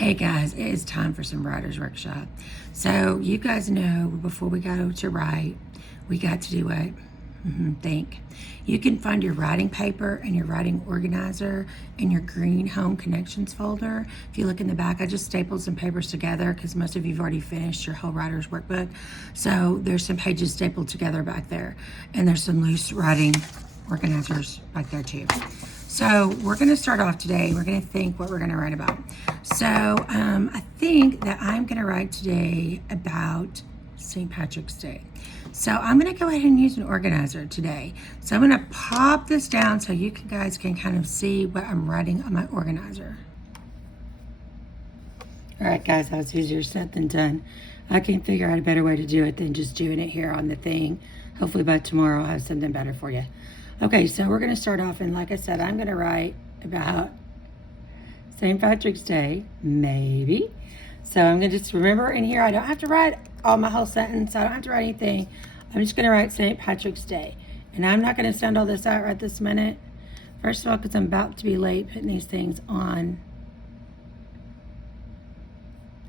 Hey guys, it is time for some writer's workshop. So you guys know before we go to write, we got to do what? Think. You can find your writing paper and your writing organizer in your green home connections folder. If you look in the back, I just stapled some papers together because most of you have already finished your whole writer's workbook. So there's some pages stapled together back there, and there's some loose writing organizers back there too. So we're going to start off today. We're going to think what we're going to write about. So I think that I'm going to write today about St. Patrick's Day. So I'm going to go ahead and use an organizer today. So I'm going to pop this down so you guys can kind of see what I'm writing on my organizer. All right, guys, that was easier said than done. I can't figure out a better way to do it than just doing it here on the thing. Hopefully by tomorrow I'll have something better for you. Okay, so we're going to start off, and like I said, I'm going to write about St. Patrick's Day, maybe. So I'm going to just remember in here, I don't have to write all my whole sentence. I don't have to write anything. I'm just going to write St. Patrick's Day. And I'm not going to send all this out right this minute. First of all, because I'm about to be late putting these things on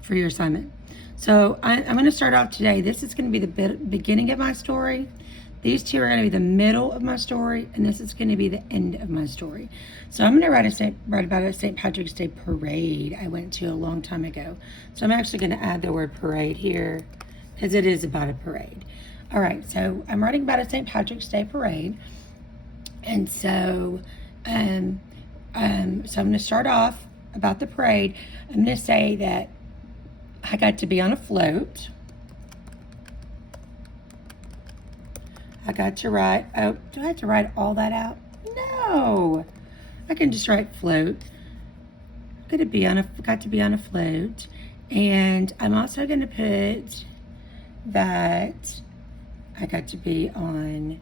for your assignment. So I'm going to start off today. This is going to be the beginning of my story. These two are going to be the middle of my story, and this is going to be the end of my story. So I'm going to write about a St. Patrick's Day parade I went to a long time ago. So I'm actually going to add the word parade here because it is about a parade. All right, so I'm writing about a St. Patrick's Day parade. And so, so I'm going to start off about the parade. I'm going to say that I got to be on a float. I got to write, oh, do I have to write all that out? No, I can just write float. Got to be on a float. And I'm also going to put that I got to be on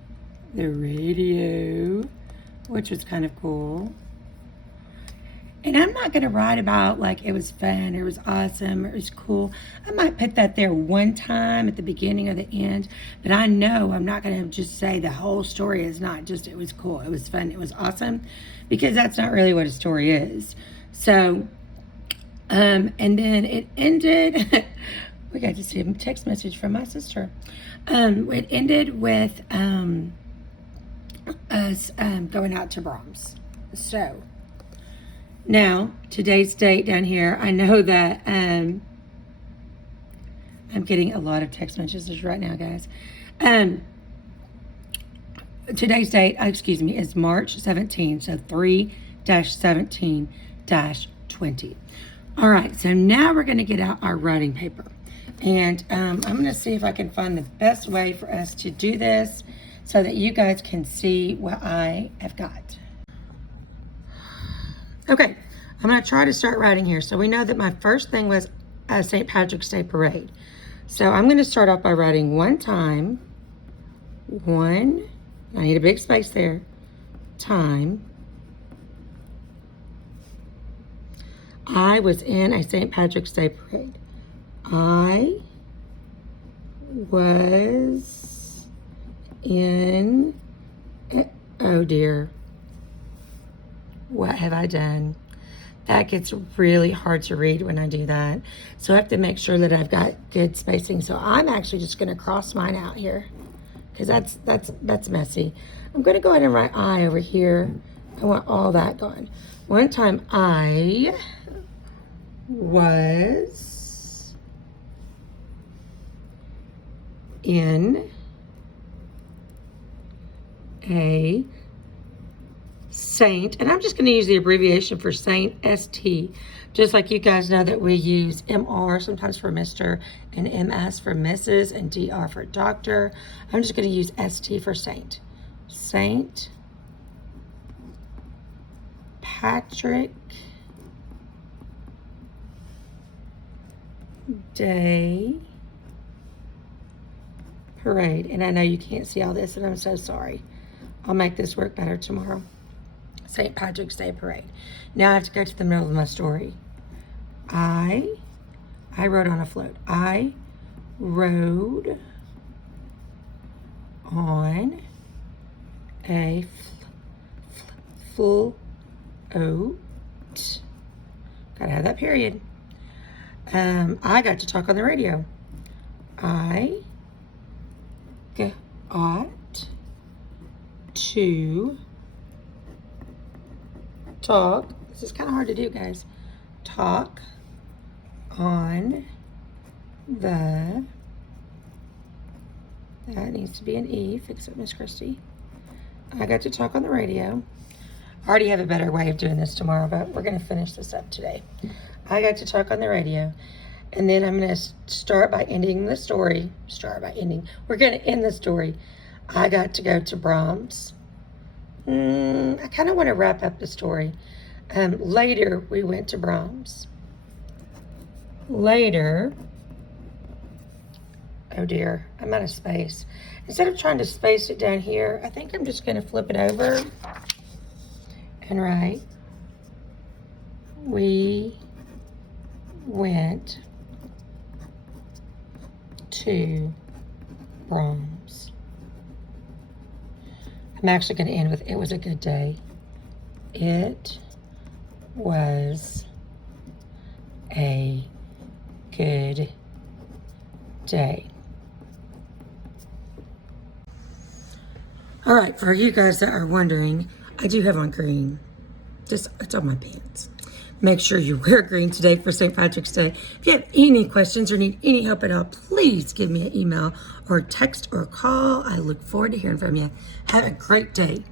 the radio, which was kind of cool. And I'm not going to write about like it was fun, or it was awesome, or it was cool. I might put that there one time at the beginning or the end, but I know I'm not going to just say the whole story is not just it was cool, it was fun, it was awesome, because that's not really what a story is. So, and then it ended, we got to see a text message from my sister. It ended with us going out to Brahms. So, now, today's date down here, I know that I'm getting a lot of text messages right now, guys. Today's date, is March 17, so 3-17-20. All right, so now we're going to get out our writing paper. And I'm going to see if I can find the best way for us to do this so that you guys can see what I have got. Okay, I'm going to try to start writing here. So we know that my first thing was a St. Patrick's Day parade. So I'm going to start off by writing one time, I need a big space there, time, I was in a St. Patrick's Day parade. I was in, oh dear. What have I done? That gets really hard to read when I do that. So I have to make sure that I've got good spacing. So I'm actually just going to cross mine out here because that's messy. I'm going to go ahead and write I over here. I want all that gone. One time I was in a Saint, and I'm just going to use the abbreviation for Saint, ST, just like you guys know that we use MR sometimes for Mr. and MS for Mrs. and DR for Doctor. I'm just going to use ST for Saint. Saint Patrick Day Parade. And I know you can't see all this, and I'm so sorry. I'll make this work better tomorrow. St. Patrick's Day Parade. Now I have to go to the middle of my story. I rode on a float. I rode on a float. Gotta have that period. I got to talk on the radio. I got to talk. This is kind of hard to do, guys. Talk on the, that needs to be an E. Fix it, Miss Christie. I got to talk on the radio. I already have a better way of doing this tomorrow, but we're going to finish this up today. I got to talk on the radio. And then I'm going to start by ending the story. We're going to end the story. I got to go to Brahms. I kind of want to wrap up the story. Later, we went to Brahms. Later, oh dear, I'm out of space. Instead of trying to space it down here, I think I'm just going to flip it over and write, we went to Brahms. I'm actually going to end with, it was a good day. It was a good day. All right, for you guys that are wondering, I do have on green. Just, it's on my pants. Make sure you wear green today for St. Patrick's Day. If you have any questions or need any help at all, please give me an email or text or call. I look forward to hearing from you. Have a great day.